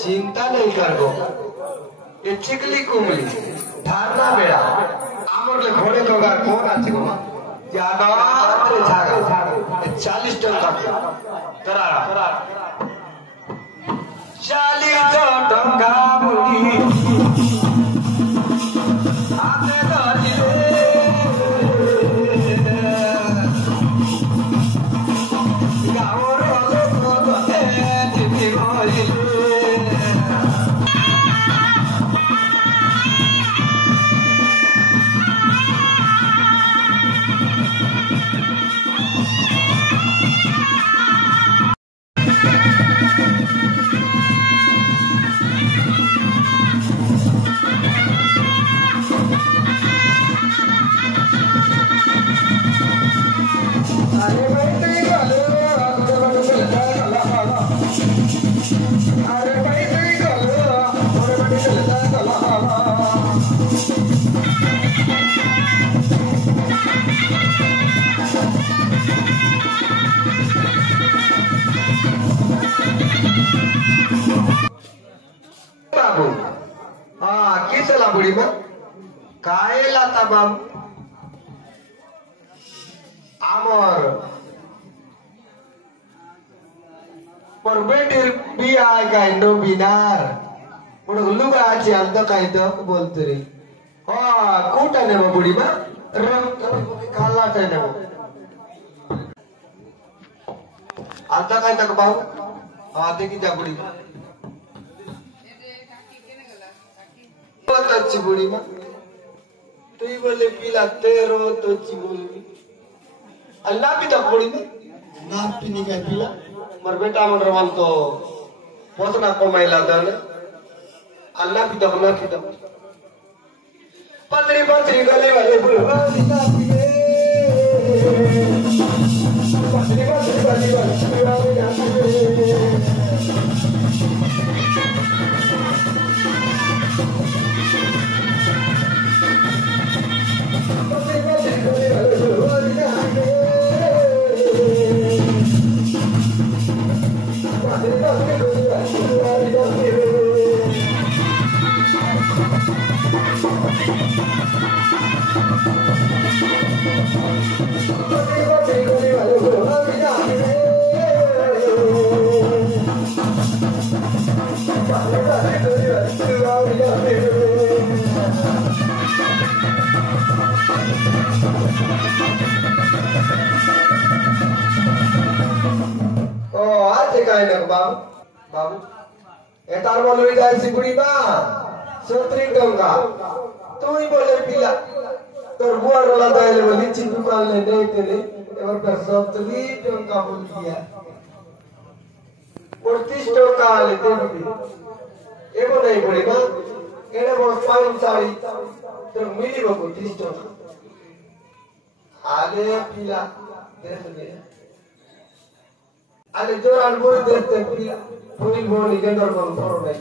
चिंता नहीं करबो ये चिकली कुमली धारना बेड़ा आमर ले घोड़े लोगा कौन आछी गो ज्यादा रे झागा 40 टन तक करारा 40 टका बुढ़ी आते गली रे गाओ रो लो ए दिती गोली बुढ़ी में काय लाता बाबू आमर पर बेटी भी आए काइंडो बिनार उन लुगा आची अंत काइंडो बोलते रे हाँ कूटा ने वो बुढ़ी में रंग काला टेने वो अंत काइंडो को बाबू आते की जा बुढ़ी बहुत अच्छी बुढ़ी माँ तो ये बोले पीला तेरो तो अच्छी बोली अल्लाह भी तक बुढ़ी में ना पीने का पीला मर बेटा मन रवाल तो पोतना को महिला दल अल्लाह भी तक ना पीता पत्नी पत्नी गले वाले पत्नी पत्नी एतार बोले जाए सिकुड़ी बा सोत्री डोंगा तू ही बोले पिला तोर बुआ रोला दाइले बोली चिंटू काल ले दे तेरे एवर पर सोत्री डोंगा बोल दिया 38 टका ले दे बोली एगो नहीं बोली बा एने बोल 5 साड़ी तो मिली बा 30 टका आले पिला दे आले जो अनबोल देते पिला पूरी बोली के अंदर कौन करो नहीं